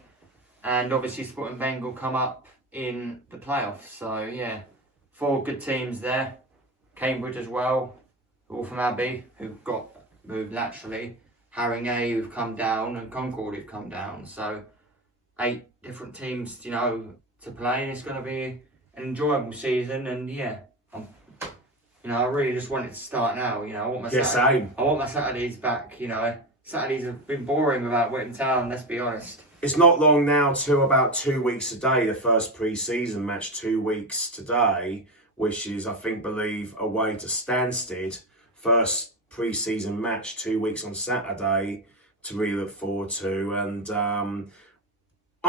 and obviously Sporting Bengal come up in the playoffs. So yeah, 4 good teams there. Cambridge as well. Witham Abbey, who've got moved laterally, Haringey, who've come down, and Concord, who've come down. So 8 different teams, to play, and it's going to be an enjoyable season. And yeah, I really just want it to start now. I want my Saturdays back. Saturdays have been boring without Witham Town. Let's be honest. It's not long now to about 2 weeks today, the first pre-season match. 2 weeks today, which is, I believe, away to Stansted. First pre-season match, 2 weeks on Saturday to really look forward to, and I'm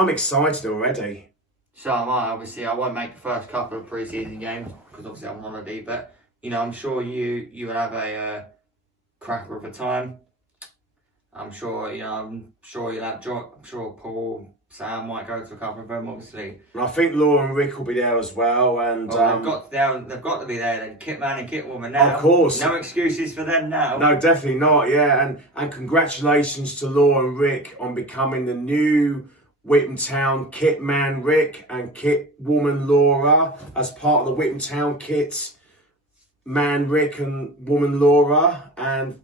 excited already. So am I. Obviously, I won't make the first couple of pre-season games because obviously I'm on holiday, but I'm sure you will have a cracker of a time. I'm sure you'll have John. I'm sure Paul, Sam might go to a couple of them, obviously. And I think Laura and Rick will be there as well. And they've got to be there. Then Kitman and Kitwoman now. Of course. No excuses for them now. No, definitely not. Yeah, and congratulations to Laura and Rick on becoming the new Witham Town Kitman Rick and Kitwoman Laura as part of the Witham Town Kit Man Rick and Woman Laura, and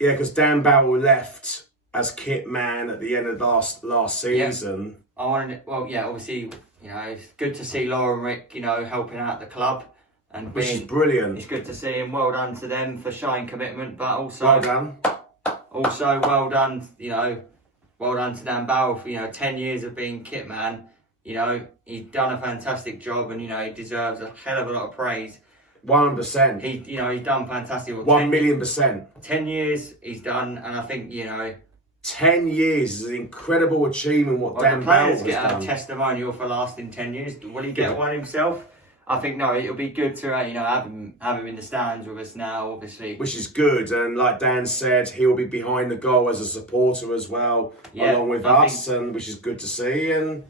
yeah, because Dan Barrell left as Kit Man at the end of last season. I wanted, obviously, it's good to see Laura and Rick, helping out the club, and which is brilliant. It's good to see him. Well done to them for showing commitment, but also well done. Also, well done, well done to Dan Barrell for 10 years of being Kit Man. He's done a fantastic job, and he deserves a hell of a lot of praise. 100%. He's done fantastic. 1,000,000%. 10 years he's done, and I think 10 years is an incredible achievement. What Dan Barrell has done. The players get a testimonial for lasting 10 years. Will he get one himself? I think no. It'll be good to have him in the stands with us now, obviously. Which is good, and like Dan said, he will be behind the goal as a supporter as well, along with us, and which is good to see. And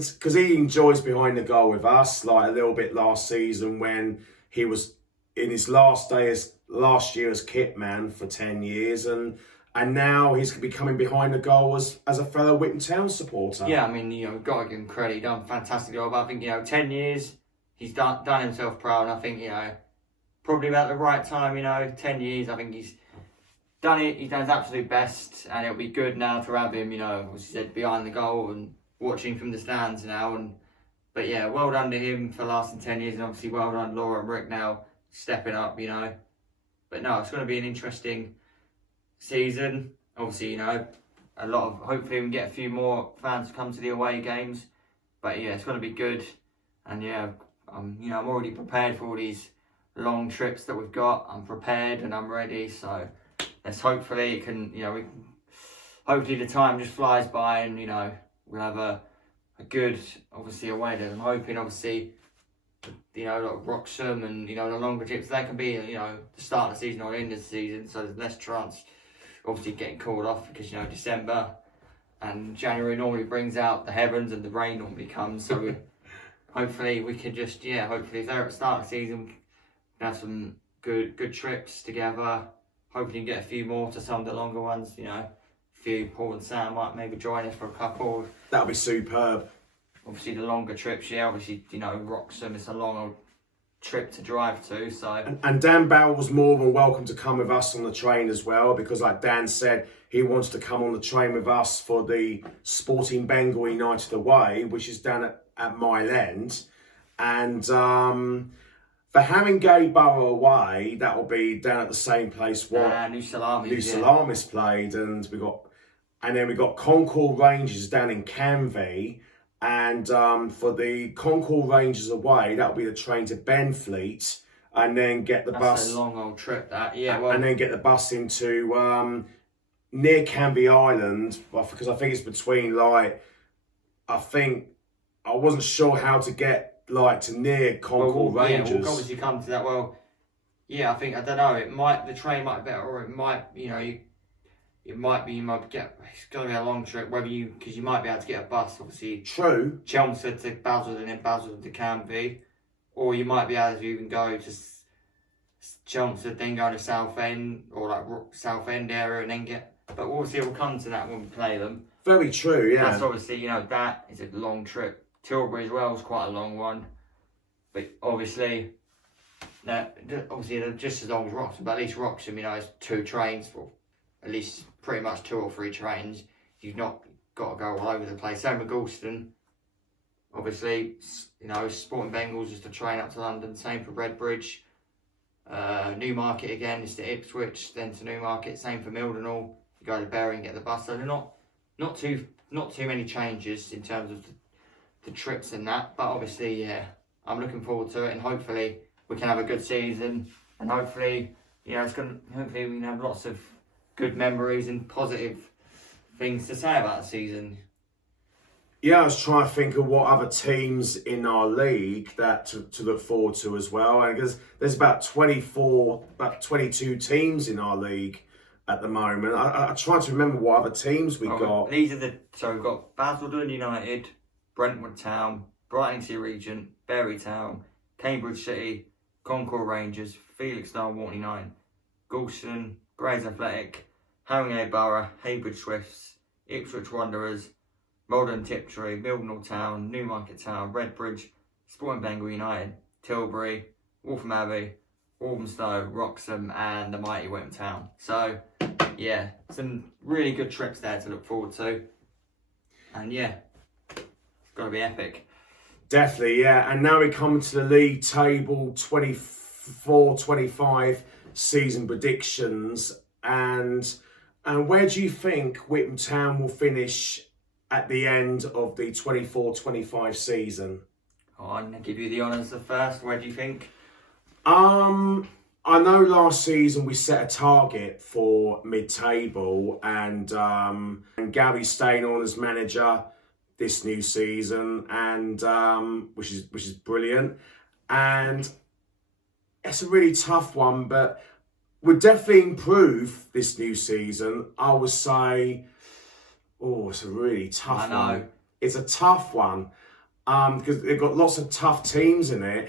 because he enjoys behind the goal with us, like a little bit last season when he was in his last year as Kit Man for 10 years, and now he's becoming behind the goal as a fellow Witham Town supporter. Yeah, I mean, we've got to give him credit. He's done a fantastic job. I think 10 years, he's done himself proud. And I think probably about the right time. 10 years. I think he's done it. He's done his absolute best, and it'll be good now to have him. As you said, behind the goal and watching from the stands now. But yeah, well done to him for lasting 10 years, and obviously well done Laura and Rick now stepping up. But no, it's going to be an interesting season. Obviously, hopefully we can get a few more fans to come to the away games. But yeah, it's going to be good. And yeah, I'm already prepared for all these long trips that we've got. I'm prepared and I'm ready. So let's hopefully we can hopefully the time just flies by, and we'll have a good, obviously, away day. I'm hoping, obviously, like Wroxham and the longer trips, they can be the start of the season or the end of the season, so there's less chance obviously getting called off, because December and January normally brings out the heavens and the rain normally comes. So hopefully we can just hopefully if they're at the start of the season, we can have some good trips together. Hopefully you can get a few more to some of the longer ones. A few. Paul and Sam might maybe join us for a couple. That'll be superb. Obviously the longer trips, obviously Wroxham is a long trip to drive to, so. And Dan Bell was more than welcome to come with us on the train as well, because like Dan said, he wants to come on the train with us for the Sporting Bengal United away, which is down at Mile End. And for Haringey Borough away, that will be down at the same place what New Salamis played, and then we got Concord Rangers down in Canvey. And for the Concord Rangers away, that'll be the train to Benfleet, and then get the bus. That's a long old trip, that. And then get the bus into near Canvey Island, because I think it's between I wasn't sure how to get to near Concord Rangers. Yeah, we'll obviously come to that. Well, I don't know. The train might be better, or it might, it might be, it's going to be a long trip, because you might be able to get a bus, obviously. True. Chelmsford to Basildon and then Basildon to Canvey. Or you might be able to even go to Chelmsford, then go to Southend, or Southend area, and then get, but obviously we'll come to that when we play them. Very true, yeah. That's obviously, that is a long trip. Tilbury as well is quite a long one. But obviously, they're just as long as Wroxham, but at least Wroxham, it's 2 trains for at least pretty much 2 or 3 trains. You've not got to go all over the place. Same with Galston. Obviously, Sporting Bengals is the train up to London. Same for Redbridge. Newmarket again is to Ipswich, then to Newmarket. Same for Mildenhall. You go to Bury and get the bus. So they're not too many changes in terms of the trips and that. But obviously, I'm looking forward to it, and hopefully we can have a good season, and hopefully hopefully we can have lots of good memories and positive things to say about the season. Yeah, I was trying to think of what other teams in our league that to look forward to as well. And because there's about 22 teams in our league at the moment. I try to remember what other teams we've got. We've got Basildon United, Brentwood Town, Brighton City Regent, Bury Town, Cambridge City, Concord Rangers, Felixstowe, Watley 9, Galston, Grays Athletic, Haringey Borough, Heybridge Swifts, Ipswich Wanderers, Malden Tiptree, Mildenhall Town, Newmarket Town, Redbridge, Sporting Bengal United, Tilbury, Waltham Abbey, Walthamstow, Wroxham, and the mighty Witham Town. So, some really good trips there to look forward to. And it's got to be epic. Definitely, yeah. And now we come to the league table 24-25 season predictions. And where do you think Witham Town will finish at the end of the 24-25 season? I'm going to give you the honours of first. Where do you think? I know last season we set a target for mid-table, and Gary's staying on as manager this new season, and which is brilliant. And it's a really tough one, but we'll definitely improve this new season. I would say, it's a really tough one. It's a tough one because they've got lots of tough teams in it.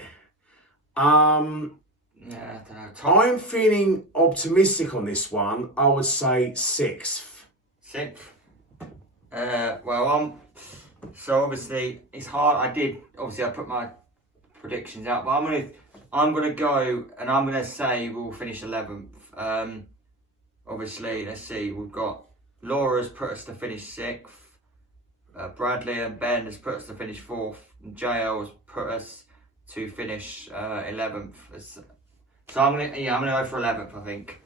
I don't know. I'm feeling optimistic on this one. I would say 6th. 6th? So obviously it's hard. I put my predictions out, but I'm gonna go and I'm gonna say we'll finish 11th. Obviously, let's see. We've got Laura's put us to finish 6th. Bradley and Ben has put us to finish 4th. And JL has put us to finish 11th. So I'm gonna go for 11th, I think.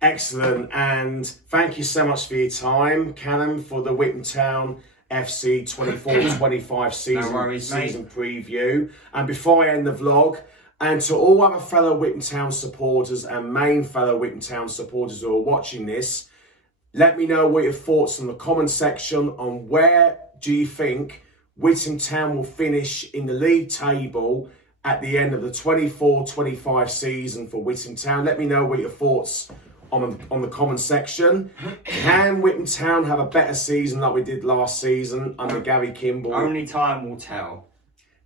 Excellent, and thank you so much for your time, Callum, for the Witham Town FC 24-25 season preview. And before I end the vlog, and to all other fellow Witham Town supporters and main fellow Witham Town supporters who are watching this, Let me know what your thoughts in the comment section on where do you think Witham Town will finish in the league table at the end of the 24-25 season for Witham Town. Let me know what your thoughts on the comment section. Can Witham Town have a better season like we did last season under Gary Kimball? Only time will tell.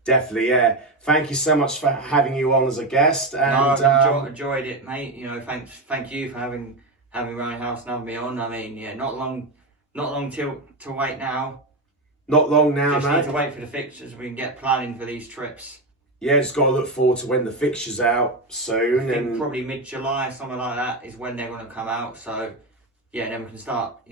Definitely, yeah. Thank you so much for having you on as a guest. And I've enjoyed it, mate. You know, thank you for having Ryan House and having me on. I mean, yeah, not long to wait now. Not long now, Just mate. need to wait for the fixtures. We can get planning for these trips. Yeah, just got to look forward to when the fixtures out soon. I think and probably mid-July, something like that, is when they're going to come out. So, yeah, then we can start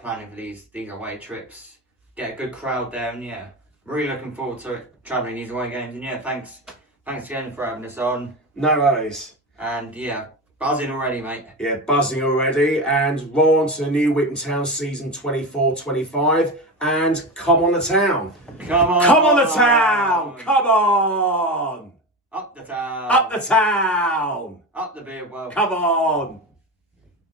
planning for these away trips. Get a good crowd there, and yeah, really looking forward to it, travelling these away games. And yeah, thanks again for having us on. No worries. And yeah, buzzing already, mate. Yeah, buzzing already. And roll on to the new Witham Town season 24-25. And come on the town. Come on. Come on the town. Come on. Up the town. Up the town. Up the beard well. Come on.